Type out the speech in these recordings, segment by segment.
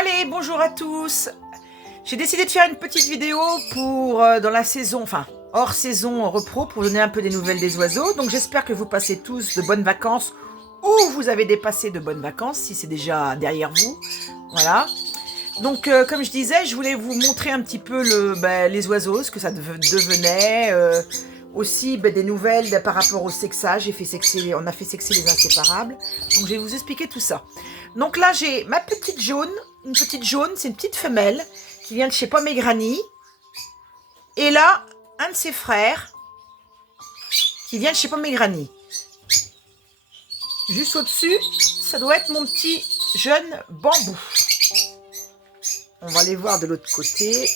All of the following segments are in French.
Allez, bonjour à tous. J'ai décidé de faire une petite vidéo pour dans la saison, enfin hors saison repro, pour donner un peu des nouvelles des oiseaux. Donc j'espère que vous passez tous de bonnes vacances ou vous avez dépassé de bonnes vacances si c'est déjà derrière vous. Voilà. Donc comme je disais, je voulais vous montrer un petit peu les oiseaux, ce que ça devenait. Aussi des nouvelles par rapport au sexage. On a fait sexer les inséparables. Donc je vais vous expliquer tout ça. Donc là j'ai ma petite jaune. Une petite jaune, c'est une petite femelle qui vient de chez Pomme et Granny. Et là, un de ses frères qui vient de chez Pomme et Granny. Juste au-dessus, ça doit être mon petit jeune bambou. On va aller voir de l'autre côté.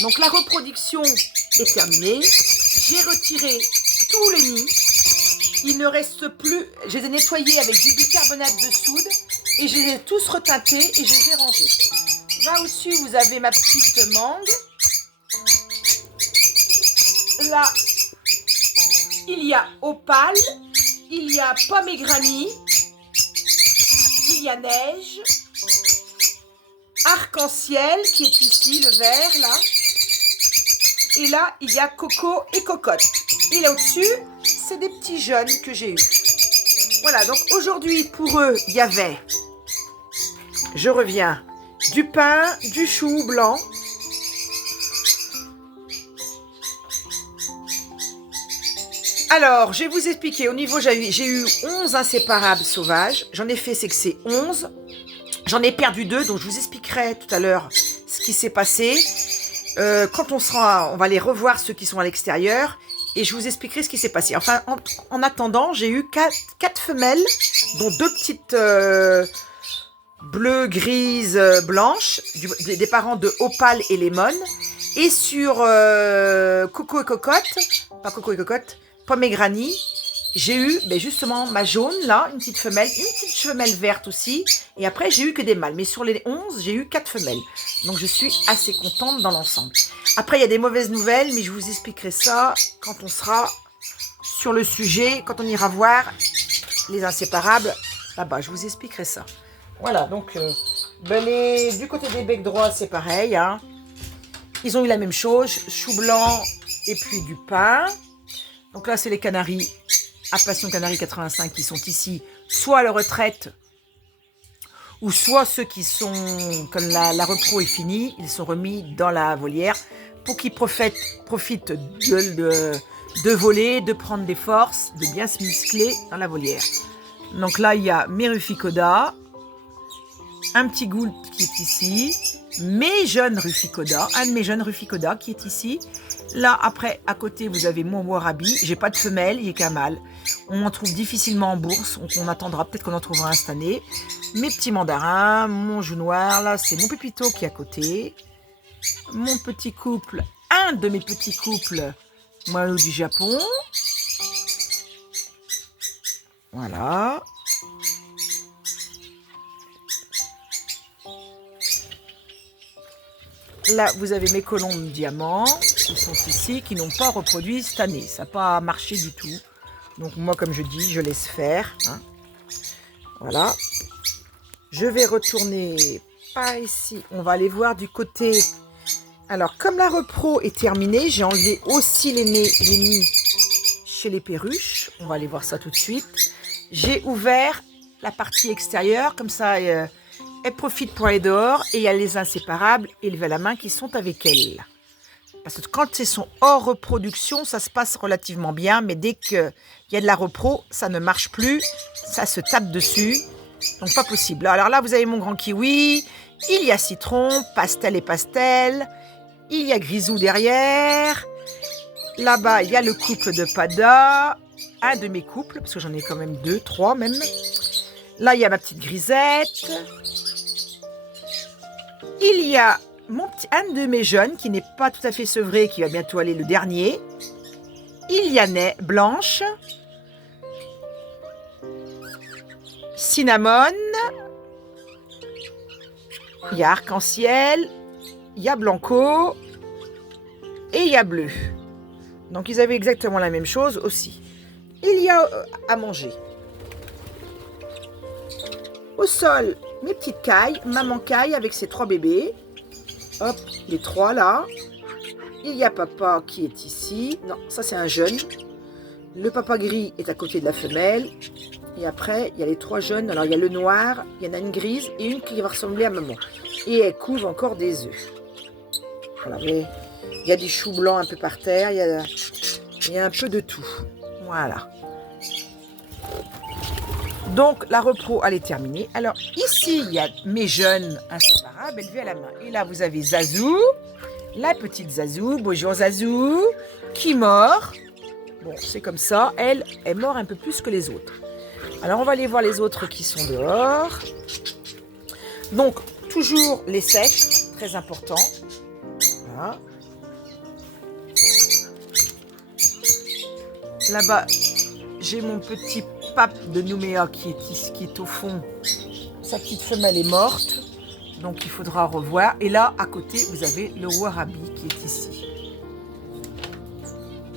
Donc la reproduction est terminée. J'ai retiré tous les nids. Il ne reste plus. Je les ai nettoyés avec du bicarbonate de soude et je les ai tous reteintés et je les ai rangés. Là au-dessus, vous avez ma petite mangue. Là, il y a Opale, il y a Pomme et Granny, il y a Neige, Arc-en-ciel qui est ici, le vert là. Et là, il y a Coco et Cocotte. Et là au-dessus, c'est des petits jeunes que j'ai eus. Voilà, donc aujourd'hui, pour eux, il y avait, je reviens, du pain, du chou blanc. Alors, je vais vous expliquer. Au niveau, j'ai eu 11 inséparables sauvages. J'en ai fait sexer 11. J'en ai perdu 2, donc je vous expliquerai tout à l'heure ce qui s'est passé. Quand on va les revoir, ceux qui sont à l'extérieur, et je vous expliquerai ce qui s'est passé. Enfin, en attendant, j'ai eu 4 femelles, dont 2 petites bleues, grises, blanches, des parents de Opale et Lemon. Et sur Coco et Cocotte, pas Coco et Cocotte, Pomme et Granny, j'ai eu justement ma jaune, là, une petite femelle verte aussi. Et après, j'ai eu que des mâles. Mais sur les 11, j'ai eu 4 femelles. Donc, je suis assez contente dans l'ensemble. Après, il y a des mauvaises nouvelles, mais je vous expliquerai ça quand on sera sur le sujet, quand on ira voir les inséparables. Là-bas, je vous expliquerai ça. Voilà, donc, du côté des becs droits, c'est pareil. Hein. Ils ont eu la même chose, chou blanc et puis du pain. Donc là, c'est les canaris à Passion Canaries 85 qui sont ici, soit à la retraite, ou soit ceux qui sont, comme la repro est finie, ils sont remis dans la volière pour qu'ils profitent de voler, de prendre des forces, de bien se muscler dans la volière. Donc là, il y a mes ruficoda, un petit goult qui est ici, mes jeunes ruficoda, un de mes jeunes ruficoda qui est ici. Là, après, à côté, vous avez mon warabi. J'ai pas de femelle, il n'y a qu'un mâle. On en trouve difficilement en bourse. Donc on attendra, peut-être qu'on en trouvera un cette année. Mes petits mandarins, mon joue noir. Là, c'est mon pépito qui est à côté. Mon petit couple, un de mes petits couples, moineaux du Japon. Voilà. Là, vous avez mes colombes diamants qui sont ici, qui n'ont pas reproduit cette année. Ça n'a pas marché du tout. Donc moi, comme je dis, je laisse faire. Hein. Voilà. Je vais retourner par ici. On va aller voir du côté. Alors, comme la repro est terminée, j'ai enlevé aussi les nids chez les perruches. On va aller voir ça tout de suite. J'ai ouvert la partie extérieure, comme ça... elle profite pour aller dehors et il y a les inséparables élevés à la main qui sont avec elle. Parce que quand ils sont hors reproduction, ça se passe relativement bien, mais dès qu'il y a de la repro, ça ne marche plus, ça se tape dessus, donc pas possible. Alors là, vous avez mon grand kiwi, il y a citron, pastel et pastel, il y a grisou derrière, là-bas, il y a le couple de Pada, un de mes couples, parce que j'en ai quand même 2, 3 même. Là, il y a ma petite grisette. Il y a un de mes jeunes qui n'est pas tout à fait sevré, qui va bientôt aller le dernier. Il y a Blanche, Cinnamon, il y a Arc-en-ciel, il y a Blanco et il y a Bleu. Donc ils avaient exactement la même chose aussi. Il y a à manger. Au sol, mes petites cailles, maman caille avec ses 3 bébés. Hop, les 3 là. Il y a papa qui est ici. Non, ça c'est un jeune. Le papa gris est à côté de la femelle. Et après, il y a les 3 jeunes. Alors, il y a le noir, il y en a une grise et une qui va ressembler à maman. Et elle couve encore des œufs. Voilà, mais il y a des choux blancs un peu par terre. Il y a un peu de tout. Voilà. Donc, la repro, elle est terminée. Alors, ici, il y a mes jeunes inséparables élevés à la main. Et là, vous avez Zazou, la petite Zazou. Bonjour Zazou, qui mord. Bon, c'est comme ça. Elle mord un peu plus que les autres. Alors, on va aller voir les autres qui sont dehors. Donc, toujours les sèches, très important. Voilà. Là-bas, j'ai mon petit pape de Nouméa qui est au fond. Sa petite femelle est morte, donc il faudra revoir. Et là, à côté, vous avez le Warabi qui est ici.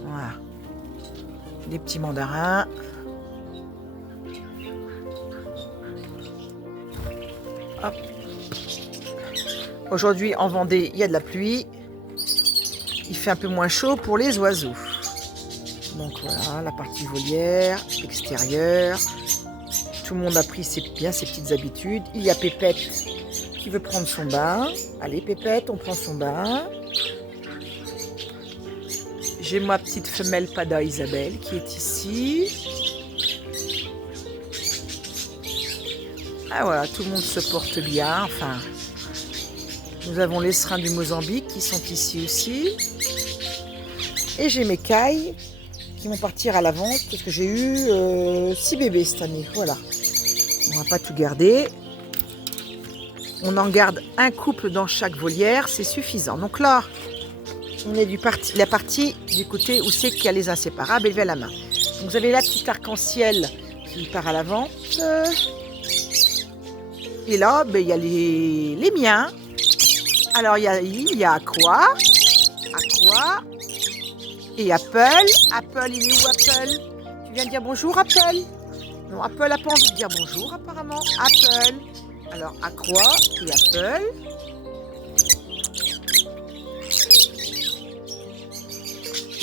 Voilà. Les petits mandarins. Hop. Aujourd'hui, en Vendée, il y a de la pluie. Il fait un peu moins chaud pour les oiseaux. Donc voilà, la partie volière, extérieure. Tout le monde a pris ses petites habitudes. Il y a Pépette qui veut prendre son bain. Allez Pépette, on prend son bain. J'ai ma petite femelle Pada Isabelle qui est ici. Ah voilà, tout le monde se porte bien. Enfin, nous avons les serins du Mozambique qui sont ici aussi. Et j'ai mes cailles qui vont partir à la vente parce que j'ai eu 6 bébés cette année. Voilà. On va pas tout garder. On en garde un couple dans chaque volière, c'est suffisant. Donc là, on est la partie du côté où c'est qu'il y a les inséparables élevés à la main. Donc vous avez la petite arc-en-ciel qui part à la vente. Et là, ben, il y a les miens. Alors il y a Aqua. Et Apple. Apple, il est où Apple? Tu viens de dire bonjour Apple? Non, Apple n'a pas envie de dire bonjour apparemment. Apple. Alors Aqua et Apple.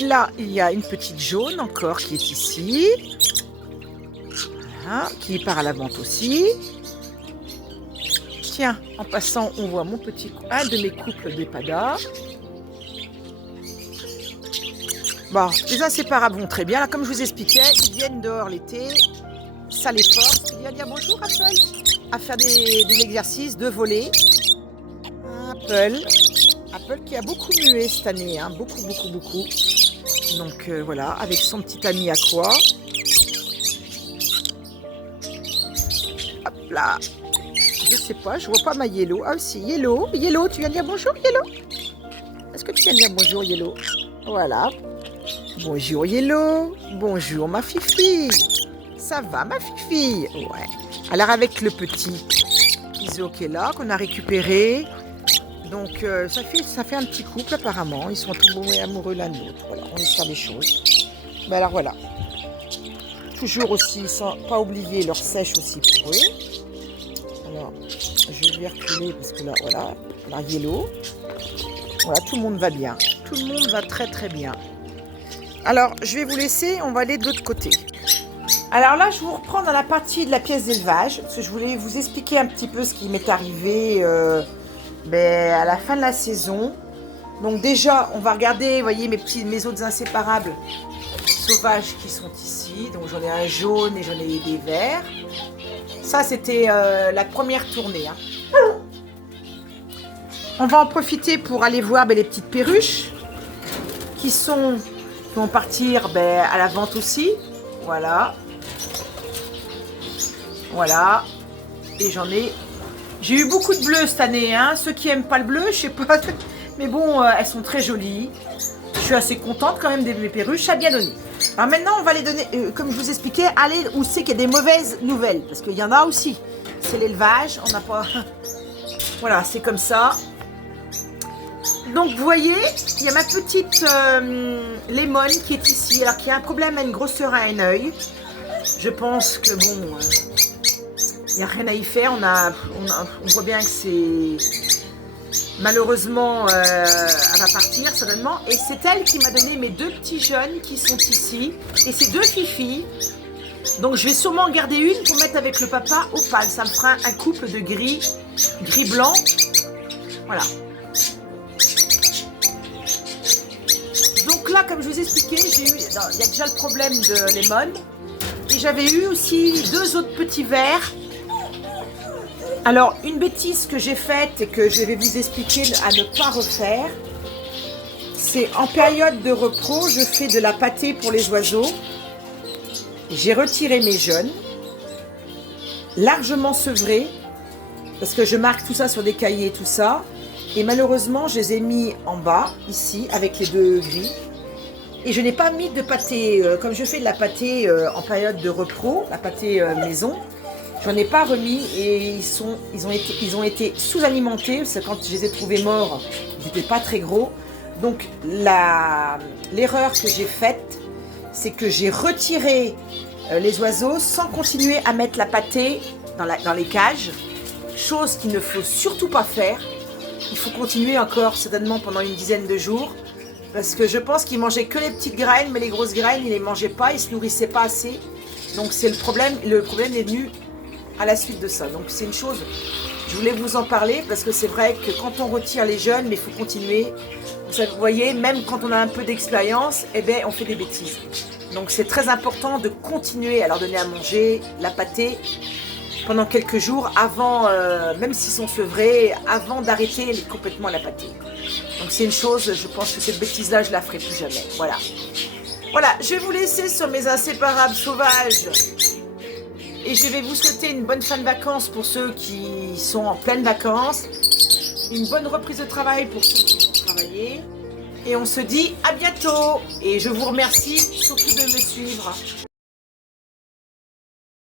Là, il y a une petite jaune encore qui est ici. Voilà, qui part à la vente aussi. Tiens, en passant, on voit un de mes couples d'EPADA. Bon, les inséparables vont très bien. Là, comme je vous expliquais, ils viennent dehors l'été. Ça les force. Il vient dire bonjour Apple. À faire des exercices de voler. Apple qui a beaucoup mué cette année. Hein, beaucoup. Donc voilà, avec son petit ami Aqua. Hop là. Je sais pas, je vois pas ma Yellow. Ah si, Yellow, tu viens dire bonjour Yellow? Est-ce que tu viens dire bonjour Yellow? Voilà. Bonjour Yellow. Bonjour ma fifi. Ça va ma fifi? Ouais. Alors avec le petit Kizo qui est là, qu'on a récupéré. Donc ça fait un petit couple apparemment. Ils sont tombés amoureux l'un de l'autre. Voilà, on laisse faire les choses. Ben alors voilà. Toujours aussi, sans pas oublier leur sèche aussi pour eux. Alors, je vais reculer parce que là, voilà, la Yellow. Voilà, tout le monde va bien. Tout le monde va très bien. Alors, je vais vous laisser, on va aller de l'autre côté. Alors là, je vous reprends dans la partie de la pièce d'élevage, parce que je voulais vous expliquer un petit peu ce qui m'est arrivé à la fin de la saison. Donc déjà, on va regarder, vous voyez, mes autres inséparables sauvages qui sont ici. Donc j'en ai un jaune et j'en ai des verts. Ça, c'était la première tournée. Hein. On va en profiter pour aller voir les petites perruches qui vont partir à la vente aussi. Voilà. Voilà. Et j'ai eu beaucoup de bleus cette année. Hein. Ceux qui n'aiment pas le bleu, je sais pas. Mais bon, elles sont très jolies. Je suis assez contente quand même de mes perruches. Ça a bien donné. Alors maintenant, on va les donner, comme je vous expliquais, aller où c'est qu'il y a des mauvaises nouvelles. Parce qu'il y en a aussi. C'est l'élevage. On n'a pas... Voilà, c'est comme ça. Donc, vous voyez, il y a ma petite Lemon qui est ici. Alors, qui a un problème, une grosseur à un œil. Je pense que, bon, Il n'y a rien à y faire. On voit bien que c'est... Malheureusement, elle va partir certainement. Et c'est elle qui m'a donné mes 2 petits jeunes qui sont ici. Et ces 2 filles. Donc je vais sûrement en garder une pour mettre avec le papa opale. Ça me fera un couple de gris-blanc. Voilà. Donc là, comme je vous ai expliqué, il y a déjà le problème de Lemon. Et j'avais eu aussi 2 autres petits verres. Alors, une bêtise que j'ai faite et que je vais vous expliquer à ne pas refaire, c'est en période de repos, je fais de la pâtée pour les oiseaux. J'ai retiré mes jeunes, largement sevrés, parce que je marque tout ça sur des cahiers, tout ça. Et malheureusement, je les ai mis en bas, ici, avec les 2 gris. Et je n'ai pas mis de pâté, comme je fais de la pâté en période de repos, la pâté maison. J'en ai pas remis et ils ont été sous-alimentés, parce que quand je les ai trouvés morts, ils n'étaient pas très gros. Donc l'erreur que j'ai faite, c'est que j'ai retiré les oiseaux sans continuer à mettre la pâtée dans les cages, chose qu'il ne faut surtout pas faire. Il faut continuer encore certainement pendant une dizaine de jours, parce que je pense qu'ils mangeaient que les petites graines, mais les grosses graines, ils ne les mangeaient pas, ils ne se nourrissaient pas assez. Donc c'est le problème est venu à la suite de ça. Donc c'est une chose, je voulais vous en parler, parce que c'est vrai que quand on retire les jeunes, mais il faut continuer. Vous voyez, même quand on a un peu d'expérience, eh bien, on fait des bêtises. Donc c'est très important de continuer à leur donner à manger, la pâtée, pendant quelques jours, avant, même s'ils sont sevrés, avant d'arrêter complètement la pâtée. Donc c'est une chose, je pense que cette bêtise-là, je la ferai plus jamais. Voilà. Voilà, je vais vous laisser sur mes inséparables sauvages. Et je vais vous souhaiter une bonne fin de vacances pour ceux qui sont en pleine vacances. Une bonne reprise de travail pour ceux qui vont travailler. Et on se dit à bientôt. Et je vous remercie surtout de me suivre.